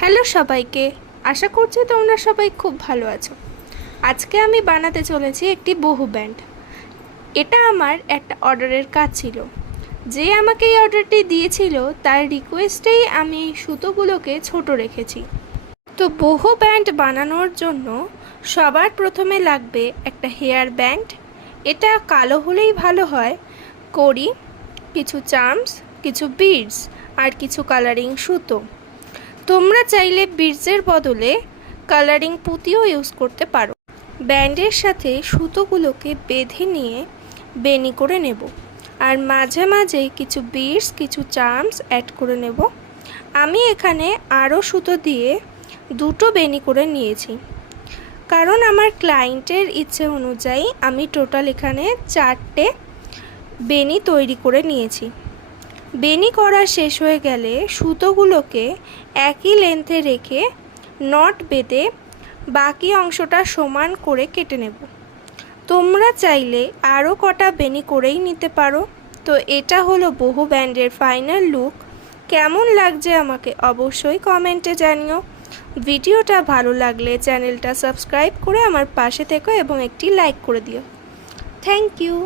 Hello সবাইকে, আশা করছি তোমরা সবাই খুব ভালো আছো। আজকে আমি বানাতে চলেছি একটি বহু ব্যান্ড। এটা আমার একটা অর্ডারের কাজ ছিল। যে আমাকে এই অর্ডারটি দিয়েছিল তার রিকোয়েস্টেই আমি এই সুতোগুলোকে ছোট রেখেছি। তো বহু ব্যান্ড বানানোর জন্য সবার প্রথমে লাগবে একটা হেয়ার ব্যান্ড। এটা কালো হলেই ভালো হয়। কড়ি, কিছু চার্মস, কিছু বিডস আর কিছু কালারিং সুতো। তোমরা চাইলে বিডসের বদলে কালারিং পুঁতিও ইউজ করতে পারো। ব্যান্ডের সাথে সুতোগুলোকে বেঁধে নিয়ে বেনি করে নেব, আর মাঝে মাঝে কিছু বিডস, কিছু চার্মস অ্যাড করে নেব। আমি এখানে আরও সুতো দিয়ে দুটো বেনি করে নিয়েছি, কারণ আমার ক্লায়েন্টের ইচ্ছে অনুযায়ী আমি টোটাল এখানে 4টে বেনি তৈরি করে নিয়েছি। বেনি করা শেষ হয়ে গেলে সুতোগুলোকে একই লেন্থে রেখে নট বেঁধে বাকি অংশটা সমান করে কেটে নেব। তোমরা চাইলে আরও কটা বেনি করেই নিতে পারো। তো এটা হলো বহু ব্যান্ডের ফাইনাল লুক। কেমন লাগছে আমাকে অবশ্যই কমেন্টে জানিও। ভিডিওটা ভালো লাগলে চ্যানেলটা সাবস্ক্রাইব করে আমার পাশে থেকো এবং একটি লাইক করে দিও। Thank you.